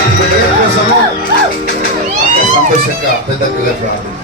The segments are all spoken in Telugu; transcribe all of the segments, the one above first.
కోసము సంతోషంగా పెద్దగా ప్రార్థన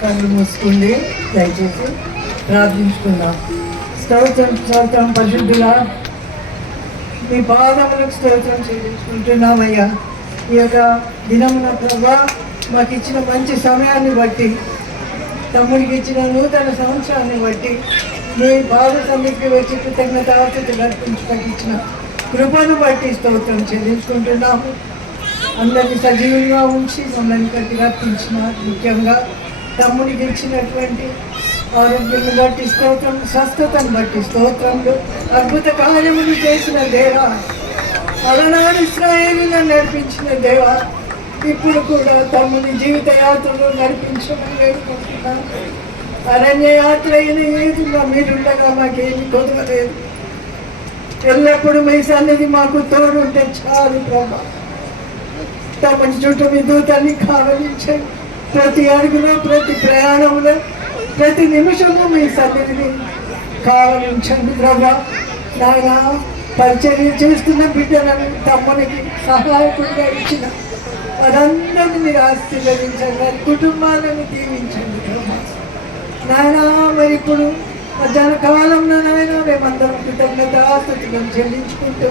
కళ్ళు మూసుకుంది. దయచేసి ప్రార్థించుకుందాం. స్తోత్రం స్తోత్రం పరిశుద్ధులా మీ పాదములకు స్తోత్రం చెల్లించుకుంటున్నామయ్యా. ఈ యొక్క దినమున ప్రభా మాకు ఇచ్చిన మంచి సమయాన్ని బట్టి తమ్ముడికి ఇచ్చిన నూతన సంవత్సరాన్ని బట్టి మీ బాధ సన్నిధికి వచ్చి కృతజ్ఞత ఆస్తులు అర్పించడానికి ఇచ్చిన కృపను బట్టి స్తోత్రం చెల్లించుకుంటున్నాము. అందరినీ సజీవంగా ఉంచి మమ్మల్ని కట్టి రప్పించిన ముఖ్యంగా తమ్మునికి ఇచ్చినటువంటి ఆరోగ్యాన్ని బట్టి స్తోత్రం స్వస్థతను బట్టి స్తోత్రంలో అద్భుత కార్యములు చేసిన దేవా అలనాడు ఇస్రాయేలీలను నడిపించిన దేవా ఇప్పుడు కూడా తమ్ముని జీవిత యాత్రలో నడిపించమని వేడుకుంటున్నాను అరణ్య యాత్ర అయిన ఏదున్నా మీరుండగా మాకేమి కొదవలేదు. ఎల్లప్పుడూ మీ సన్నిధి మాకు తోడుంటే చాలు ప్రభా. తమని చుట్టూ మీ దూతాన్ని కావలించండి ప్రతి అడుగులో ప్రతి ప్రయాణంలో ప్రతి నిమిషము మీ సన్నిధిని కావలించండి ప్రభా. నాయన పరిచర్య చేస్తున్న బిడ్డలను తమ్మునికి సహాయకుడిగా ఇచ్చిన వారందరినీ మీరు ఆశీర్వదించండి వారి కుటుంబాలను దీవించండి ప్రభా. నాయన మరి ఇప్పుడు మధ్యాహ్న కాలంలో మేమందరం కృతజ్ఞత ఆస్తులను చెల్లించుకుంటూ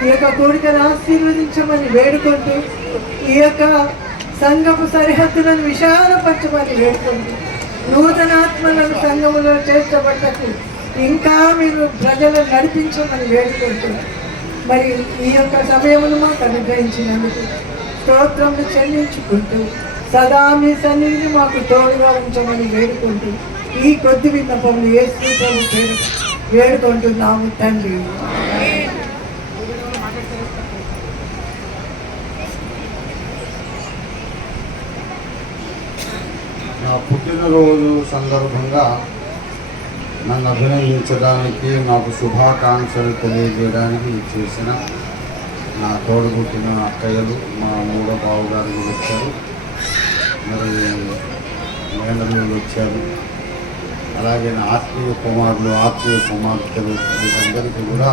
ఈ యొక్క కోరికను ఆశీర్వదించమని వేడుకుంటూ ఈ యొక్క సంఘపు సరిహద్దులను విశాలపరచమని వేడుకుంటూ నూతనాత్మలను సంఘములో చేర్చబడ్డకు ఇంకా మీరు ప్రజలను నడిపించమని వేడుకుంటున్నారు మరి ఈ యొక్క సమయమును మాకు అనుగ్రహించినందుకు స్తోత్రములు చెల్లించుకుంటూ సదా మీ సన్నిధిని మాకు తోడుగా ఉంచమని వేడుకుంటూ ఈ కొద్ది విన్నపములు ఏ స్థితిలో పేరు వేడుకుంటున్నాము తండ్రి. నా పుట్టినరోజు సందర్భంగా నన్ను అభినందించడానికి నాకు శుభాకాంక్షలు తెలియజేయడానికి చేసిన నా తోడుగుట్టిన అక్కయ్యలు మా మూడో బావు గారు వచ్చారు. మరి మేడలు వచ్చారు. అలాగే నా ఆత్మీయ కుమారులు ఆత్మీయ కుమార్తెలు వీరందరికీ కూడా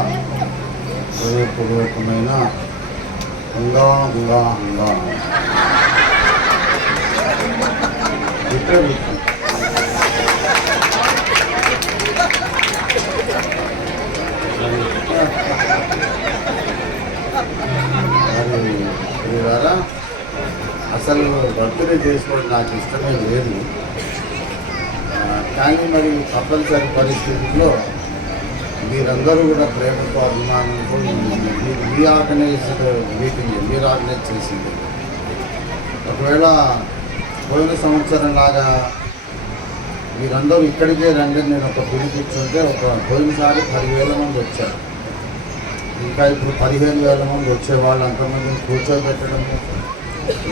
హృదయపూర్వకమైన హంగా. హంగా హంగా అసలు బర్త్డే చేసుకోవడం నాకు ఇష్టమే లేదు. కానీ మరి తప్పనిసరి పరిస్థితుల్లో మీరందరూ కూడా ప్రేమతో అభిమానంతో మీరు మీ మీటింగ్ మీరు ఆర్గనైజ్ చేసింది. ఒకవేళ పోయిన సంవత్సరం లాగా మీరందరూ ఇక్కడికే రండి నేను ఒక పిలిపించుంటే ఒక పోయినసారి పదివేల మంది వచ్చారు. ఇంకా ఇప్పుడు పదిహేను వేల మంది వచ్చేవాళ్ళు అంతమందిని కూర్చోబెట్టడము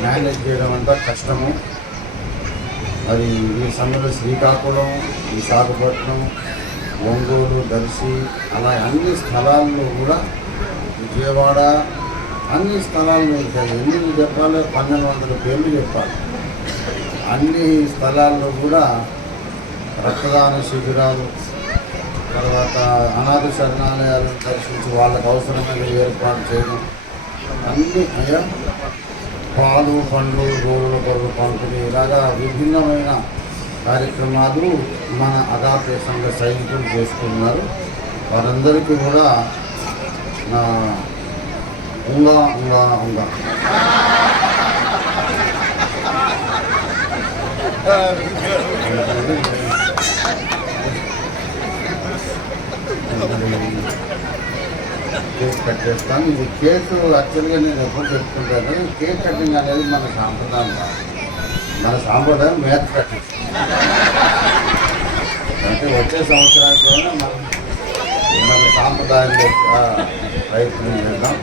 మేనేజ్ చేయడం అంతా కష్టము. మరి ఈ సమయంలో శ్రీకాకుళం విశాఖపట్నం ఒంగోలు దర్శి అలా అన్ని స్థలాల్లో కూడా విజయవాడ అన్ని స్థలాల్లో ఇంకా ఎన్ని చెప్పాలి పన్నెండు వందల పేర్లు చెప్పాలి. అన్ని స్థలాల్లో కూడా రక్తదాన శిబిరాలు తర్వాత అనాథ శరణాలయాలను దర్శించి వాళ్ళకు అవసరమైన ఏర్పాటు చేయడం అన్ని అయ్యా పాలు పండ్లు గోరుల కొరకు పంపిణీ ఇలాగా విభిన్నమైన కార్యక్రమాలు మన అగాపే సంఘ సైనికులు చేస్తున్నారు. వారందరికీ కూడా నా ఉంగా ఉంగా ఉంగా. కేక్ కట్ చేస్తాను ఇది కేక్ యాక్చువల్గా నేను ఎప్పుడు చెప్తుంటాను కేక్ కటింగ్ అనేది మన సాంప్రదాయం కాదు. మన సాంప్రదాయం మేత కటింగ్. అంటే వచ్చే సంవత్సరానికైనా మనం మన సాంప్రదాయం యొక్క ప్రయత్నం చేద్దాం.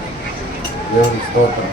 దేవుడి స్తోత్రం.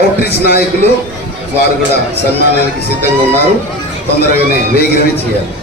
Outreach నాయకులు వారు కూడా సన్మానానికి సిద్ధంగా ఉన్నారు తొందరగానే వేగిరవి చేయాలి